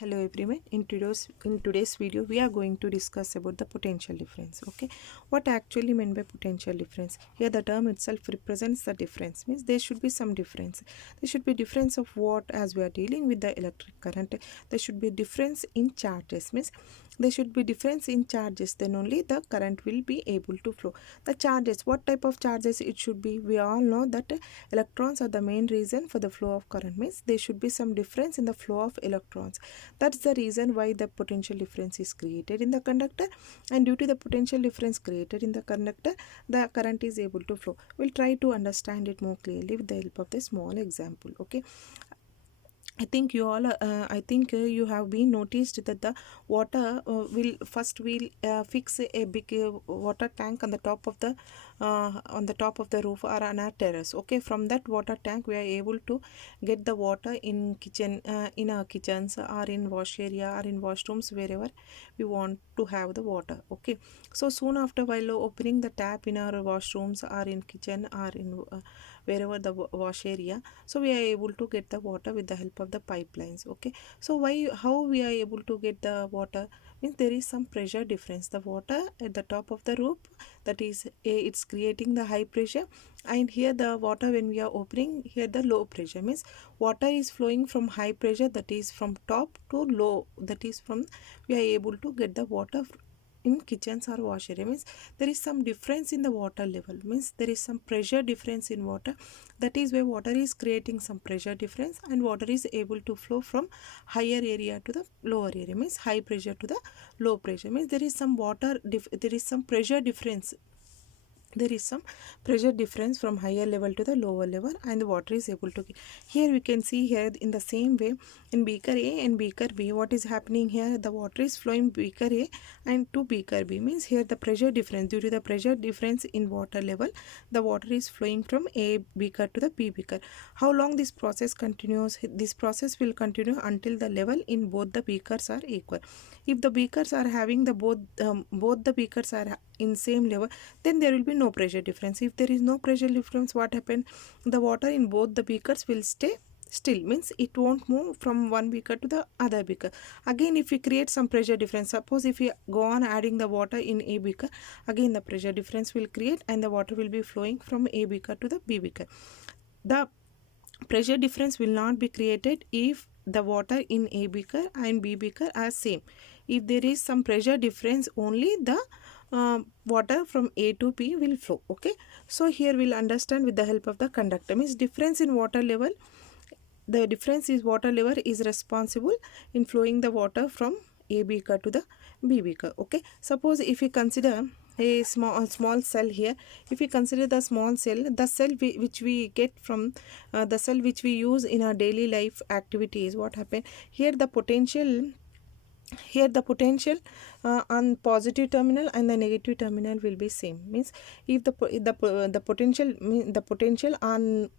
Hello everyone. In today's video we are going to discuss about the potential difference. Okay, what actually meant by potential difference? Here the term itself represents the difference, means there should be some difference. There should be difference of what, as we are dealing with the electric current, there should be difference in charges, means there should be difference in charges, then only the current will be able to flow. The charges, what type of charges it should be? We all know that electrons are the main reason for the flow of current, means there should be some difference in the flow of electrons. That's the reason why the potential difference is created in the conductor, and due to the potential difference created in the conductor, the current is able to flow. We'll try to understand it more clearly with the help of the small example. Okay, I think you have been noticed that the water will fix a big water tank on the top of the roof or on a terrace. Okay, from that water tank we are able to get the water in our kitchens or in wash area or in washrooms, wherever we want to have the water. Okay, so soon after, while opening the tap in our washrooms or in kitchen or in wherever the wash area, so we are able to get the water with the help of the pipelines. Okay, so how we are able to get the water? Means there is some pressure difference. The water at the top of the roof, that is it's creating the high pressure, and here the water, when we are opening here, the low pressure, means water is flowing from high pressure, that is from top, to low, that is from, we are able to get the water in kitchens or wash area. Means there is some difference in the water level, means there is some pressure difference in water. That is why water is creating some pressure difference, and water is able to flow from higher area to the lower area, means high pressure to the low pressure. Means there is some there is some pressure difference, there is some pressure difference from higher level to the lower level, and the water is able to get. Here we can see here in the same way, in beaker A and beaker B, what is happening here? The water is flowing beaker A and to beaker B, means here the pressure difference, due to the pressure difference in water level, the water is flowing from A beaker to the B beaker. How long this process continues? This process will continue until the level in both the beakers are equal. If the beakers are having the both the beakers are in same level, then there will be no pressure difference. If there is no pressure difference, what happen? The water in both the beakers will stay still, means it won't move from one beaker to the other beaker. Again, if we create some pressure difference, suppose if we go on adding the water in A beaker, again the pressure difference will create, and the water will be flowing from A beaker to the B beaker. The pressure difference will not be created if the water in A beaker and B beaker are same. If there is some pressure difference, only the water from A to B will flow. Okay, so here we'll understand with the help of the conductor, means difference in water level. The difference is water level is responsible in flowing the water from A beaker to the B beaker. Okay, suppose if we consider a small cell here, if we consider the small cell, the cell which we get from the cell which we use in our daily life activities, what happen here? The potential on positive terminal and the negative terminal will be same. Means if the potential on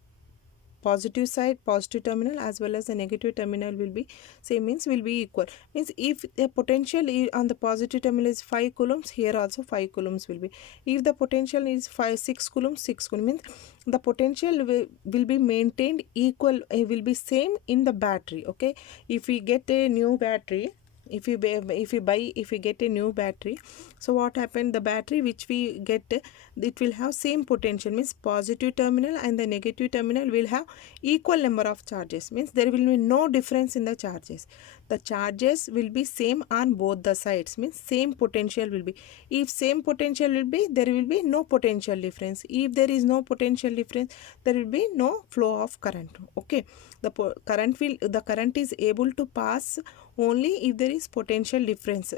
positive side, positive terminal, as well as the negative terminal will be same, means will be equal. Means if the potential on the positive terminal is 5 coulombs, here also 5 coulombs will be. If the potential is 6 coulombs, 6 coulombs, means the potential will be maintained equal, will be same in the battery. Okay, if we get a new battery, if we get a new battery, so what happened? The battery which we get, it will have same potential, means positive terminal and the negative terminal will have equal number of charges, means there will be no difference in the charges. The charges will be same on both the sides, means same potential will be. If same potential will be, there will be no potential difference. If there is no potential difference, there will be no flow of current. Okay, the current is able to pass only if there is potential difference.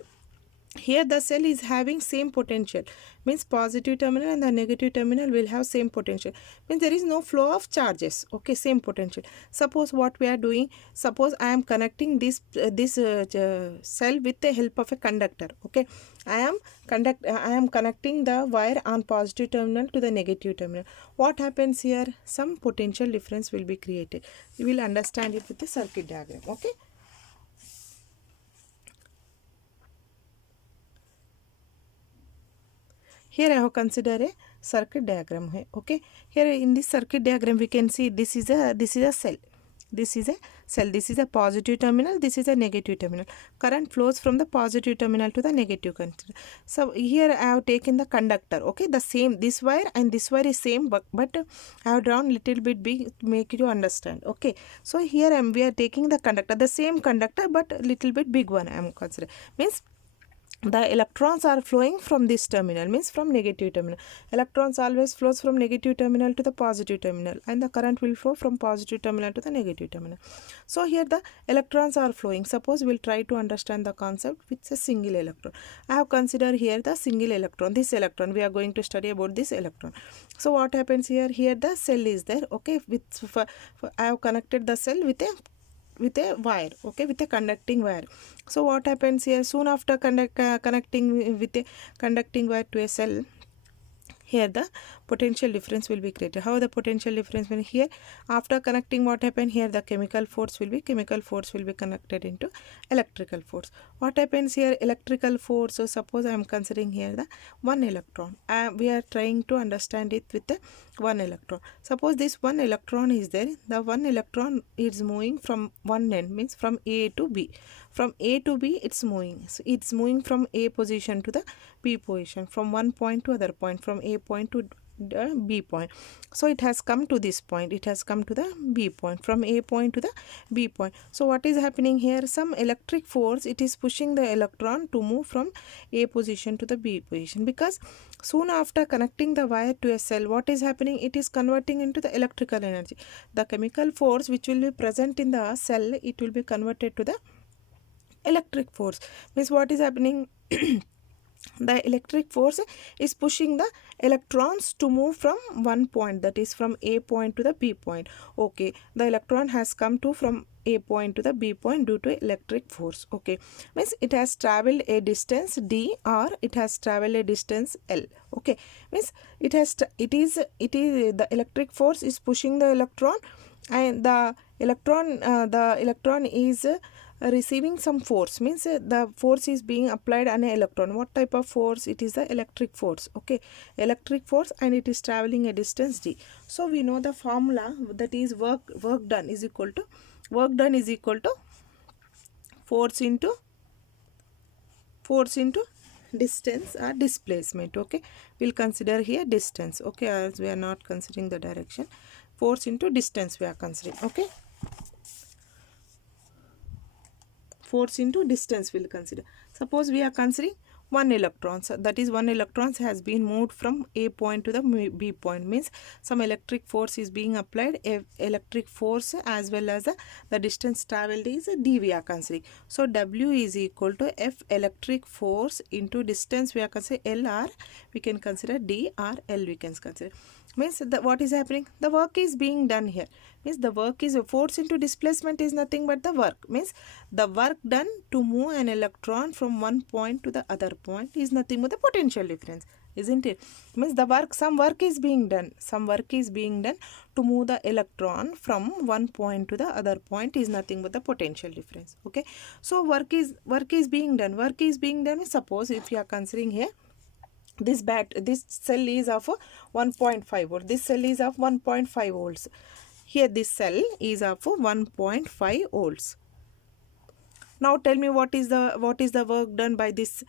Here the cell is having same potential, means positive terminal and the negative terminal will have same potential, means there is no flow of charges. Okay, same potential. Suppose what we are doing, suppose I am connecting this cell with the help of a conductor. Okay, I am connecting the wire on positive terminal to the negative terminal. What happens here? Some potential difference will be created. You will understand it with the circuit diagram. Okay, here I have considered a circuit diagram. Okay, here in this circuit diagram we can see this is a cell. This is a cell. This is a positive terminal, this is a negative terminal. Current flows from the positive terminal to the negative terminal. So here I have taken the conductor, okay, the same, this wire and this wire is same, but I have drawn little bit big to make you understand, okay. So here we are taking the conductor, the same conductor but little bit big one I am considering. Means the electrons are flowing from this terminal, means from negative terminal. Electrons always flows from negative terminal to the positive terminal, and the current will flow from positive terminal to the negative terminal. So here the electrons are flowing. Suppose we'll try to understand the concept with a single electron. I have considered here the single electron, this electron. We are going to study about this electron. So what happens here? Here the cell is there, okay. I have connected the cell with a wire, okay, with a conducting wire. So what happens here? Soon after connecting with a conducting wire to a cell, here the potential difference will be created. How the potential difference will here? After connecting, what happened here? The chemical force will be connected into electrical force. What happens here? Electrical force. So suppose I am considering here the one electron. We are trying to understand it with the one electron. Suppose this one electron is there. The one electron is moving from one end, means from A to B. From A to B it's moving. So it's moving from A position to the B position, from one point to other point, from A point to the B point. So it has come to this point, it has come to the B point, from A point to the B point. So what is happening here? Some electric force, it is pushing the electron to move from A position to the B position, because soon after connecting the wire to a cell, what is happening? It is converting into the electrical energy. The chemical force which will be present in the cell, it will be converted to the electric force. Means what is happening? The electric force is pushing the electrons to move from one point, that is from A point to the B point. Okay, the electron has come to from A point to the B point due to electric force. Okay, means it has traveled a distance d, or it has traveled a distance L. Okay, means it is the electric force is pushing the electron, and the electron is receiving some force, means the force is being applied on an electron. What type of force? It is the electric force, okay, electric force, and it is traveling a distance d. So we know the formula, that is work done is equal to force into distance or displacement. Okay, we'll consider here distance, okay, as we are not considering the direction. Force into distance we are considering, okay. Force into distance we'll consider. Suppose we are considering one electron, so that is one electron has been moved from A point to the B point, means some electric force is being applied, electric force as well as the distance traveled is d we are considering. So W is equal to F electric force into distance we are considering L, or we can consider D, or L we can consider. Means what is happening? The work is being done here. Means the work is, force into displacement is nothing but the work. Means the work done to move an electron from one point to the other point is nothing but the potential difference, isn't it? Means the work, some work is being done to move the electron from one point to the other point is nothing but the potential difference. Okay, so work is being done. Suppose if you are considering here, this cell is of 1.5 volt, this cell is of 1.5 volts. Here this cell is of 1.5 volts. Now tell me, what is the work done by this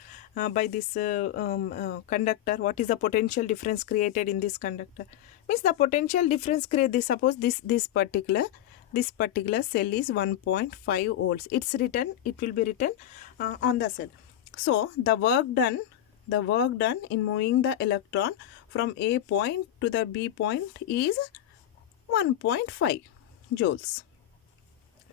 conductor? What is the potential difference created in this conductor? Means the potential difference created, suppose this particular cell is 1.5 volts. It will be written on the cell. So the work done in moving the electron from A point to the B point is 1.5 joules.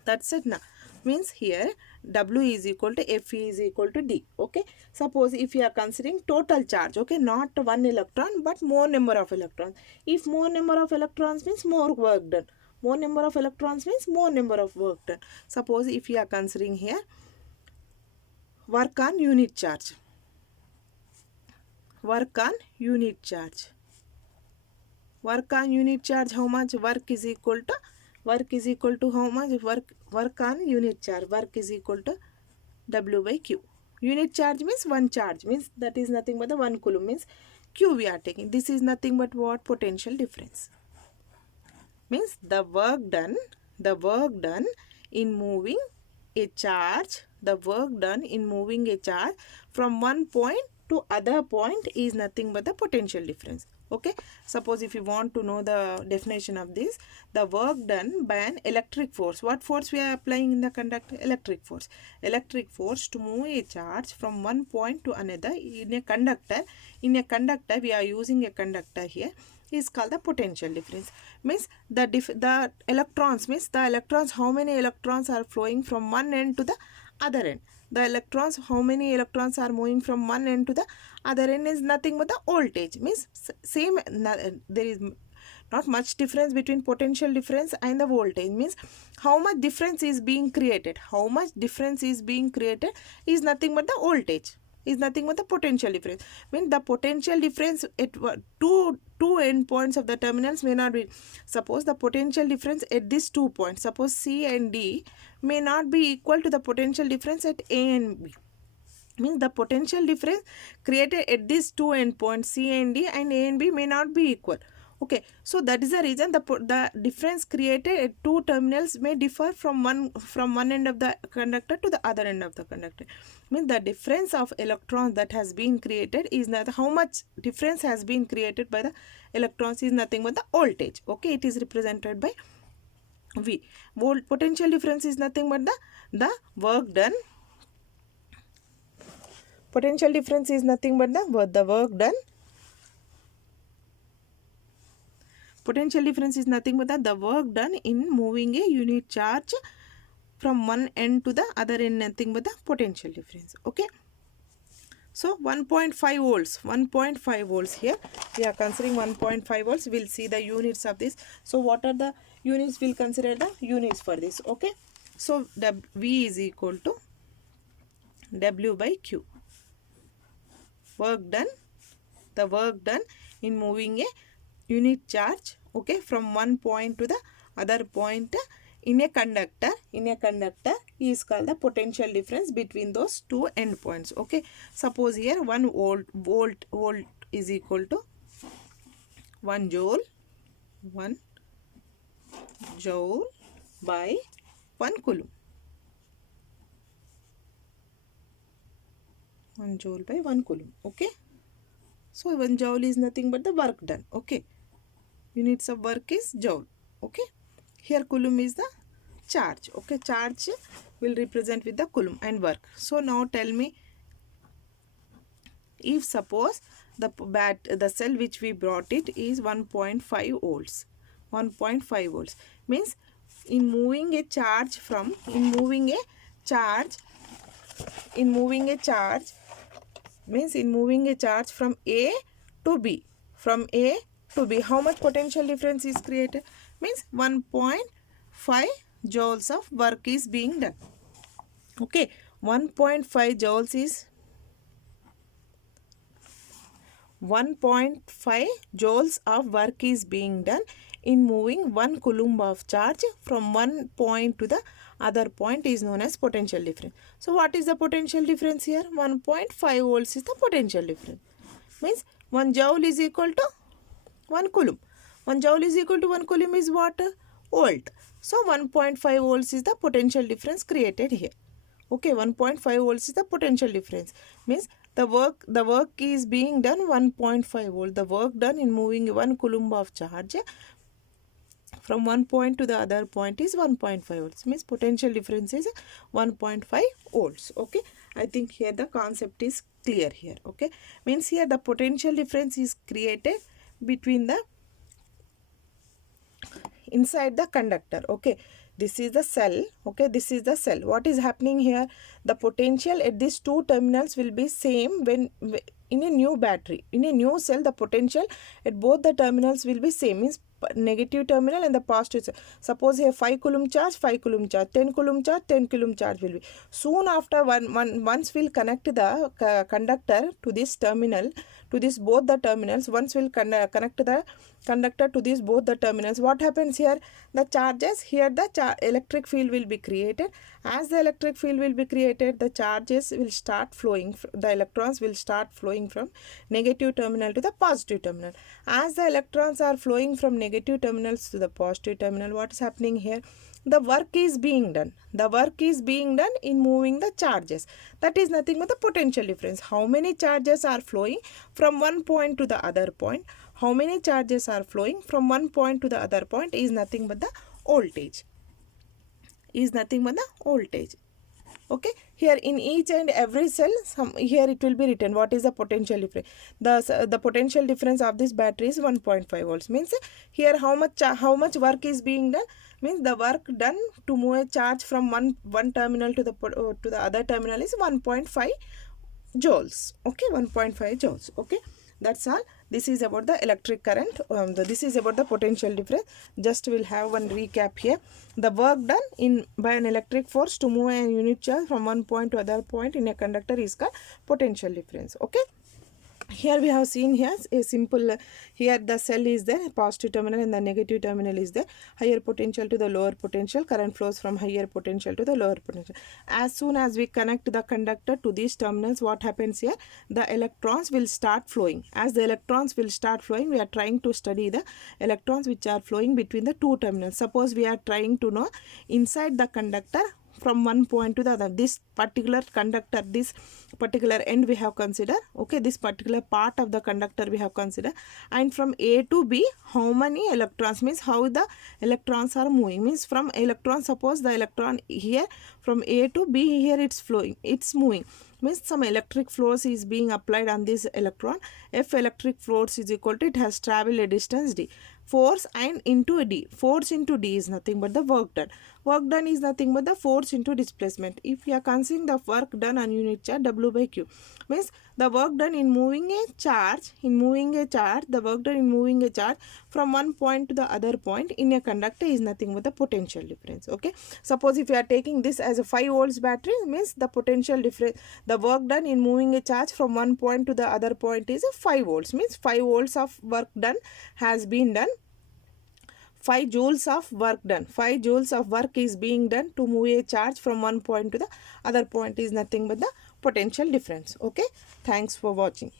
That's it now. Means here W is equal to F is equal to D. Okay, suppose if you are considering total charge, okay, not one electron but more number of electrons. If more number of electrons means more work done, more number of electrons means more number of work done. Suppose if you are considering here work on unit charge, work on unit charge, how much? Work is equal to how much? Work on unit charge, work is equal to W by Q. Unit charge means one charge, means that is nothing but the 1 coulomb, means Q we are taking. This is nothing but what? Potential difference. Means the work done in moving a charge, the work done in moving a charge from one point to other point is nothing but the potential difference. Okay, suppose if you want to know the definition of this, the work done by an electric force. What force we are applying in the conductor? Electric force. Electric force to move a charge from one point to another in a conductor. In a conductor, we are using a conductor here, is called the potential difference. Means the electrons, means the electrons, how many electrons are flowing from one end to the other end. The electrons, how many electrons are moving from one end to the other end is nothing but the voltage. Means same, there is not much difference between potential difference and the voltage. Means how much difference is being created. How much difference is being created is nothing but the voltage, is nothing but the potential difference. Means the potential difference at two endpoints of the terminals may not be. Suppose the potential difference at these 2 points, suppose C and D, may not be equal to the potential difference at A and B. Means the potential difference created at these 2 endpoints C and D and A and B may not be equal. Okay, so that is the reason the difference created at two terminals may differ from one end of the conductor to the other end of the conductor. Means the difference of electrons that has been created is not how much difference has been created by the electrons is nothing but the voltage. Okay, it is represented by V. Potential difference is nothing but the work done. Potential difference is nothing but the work done. Potential difference is nothing but the work done in moving a unit charge from one end to the other end, nothing but the potential difference. Okay. So 1.5 volts, 1.5 volts here. We are considering 1.5 volts. We'll see the units of this. So what are the units? We'll consider the units for this. Okay. So V is equal to W by Q. Work done. The work done in moving a unit charge, okay, from one point to the other point in a conductor is called the potential difference between those two endpoints. Okay, suppose here 1 volt is equal to 1 joule by 1 coulomb. 1 joule by 1 coulomb. Okay, so 1 joule is nothing but the work done. Okay, units of work is joule. Okay, here coulomb is the charge. Okay, charge will represent with the coulomb and work. So now tell me, if suppose the cell which we brought it is 1.5 volts, 1.5 volts means in moving a charge from from A to B, from A to B, how much potential difference is created? Means 1.5 joules of work is being done. Okay, 1.5 joules is 1.5 joules of work is being done in moving 1 coulomb of charge from one point to the other point is known as potential difference. So what is the potential difference here? 1.5 volts is the potential difference. Means 1 joule is equal to 1 coulomb. 1 joule is equal to 1 coulomb is what? Volt. So 1.5 volts is the potential difference created here. Okay, 1.5 volts is the potential difference. Means the work is being done 1.5 volt. The work done in moving 1 coulomb of charge from one point to the other point is 1.5 volts. Means potential difference is 1.5 volts. Okay, I think here the concept is clear here. Okay, means here the potential difference is created between the inside the conductor. Okay, this is the cell. Okay, this is the cell. What is happening here? The potential at these two terminals will be same when in a new battery. In a new cell, the potential at both the terminals will be same. Means negative terminal and the positive. Suppose here 5 coulomb charge, 5 coulomb charge, 10 coulomb charge, 10 coulomb charge will be. Soon after once we'll connect the conductor to this terminal, to this both the terminals, once we'll connect the conductor to these both the terminals, what happens here? The charges here, the electric field will be created. As the electric field will be created, the charges will start flowing, the electrons will start flowing from negative terminal to the positive terminal. As the electrons are flowing from negative terminals to the positive terminal, what is happening here? the work is being done. The work is being done in moving the charges. That is nothing but the potential difference. How many charges are flowing from one point to the other point? How many charges are flowing from one point to the other point is nothing but the voltage. Is nothing but the voltage. Okay, here in each and every cell, here it will be written what is the potential difference. The potential difference of this battery is 1.5 volts. Means here how much work is being done, means the work done to move a charge from one terminal to the other terminal is 1.5 joules. Okay, 1.5 joules. Okay, that's all. This is about the electric current. This is about the potential difference. Just we'll have one recap here. The work done by an electric force to move a unit charge from one point to other point in a conductor is called potential difference. Okay. Here we have seen here a simple, here the cell is there, positive terminal and the negative terminal is there. Higher potential to the lower potential, current flows from higher potential to the lower potential. As soon as we connect the conductor to these terminals, what happens here? The electrons will start flowing. As the electrons will start flowing, we are trying to study the electrons which are flowing between the two terminals. Suppose we are trying to know inside the conductor from one point to the other, this particular conductor, this particular end we have considered. Okay, this particular part of the conductor we have considered, and from A to B how many electrons, means how the electrons are moving, means from electron, suppose the electron here from A to B, here it's flowing, it's moving, means some electric force is being applied on this electron. F electric force is equal to, it has traveled a distance d, force and into a d. Force into d is nothing but the work done. Work done is nothing but the force into displacement. If we are considering the work done on unit charge, W by Q, means the work done in moving a charge, the work done in moving a charge from one point to the other point in a conductor is nothing but the potential difference. Okay, suppose if you are taking this as a 5 volts battery, means the potential difference, the work done in moving a charge from one point to the other point is a 5 volts, means 5 volts of work done has been done. 5 joules of work done. 5 joules of work is being done to move a charge from one point to the other point is nothing but the potential difference. Okay, thanks for watching.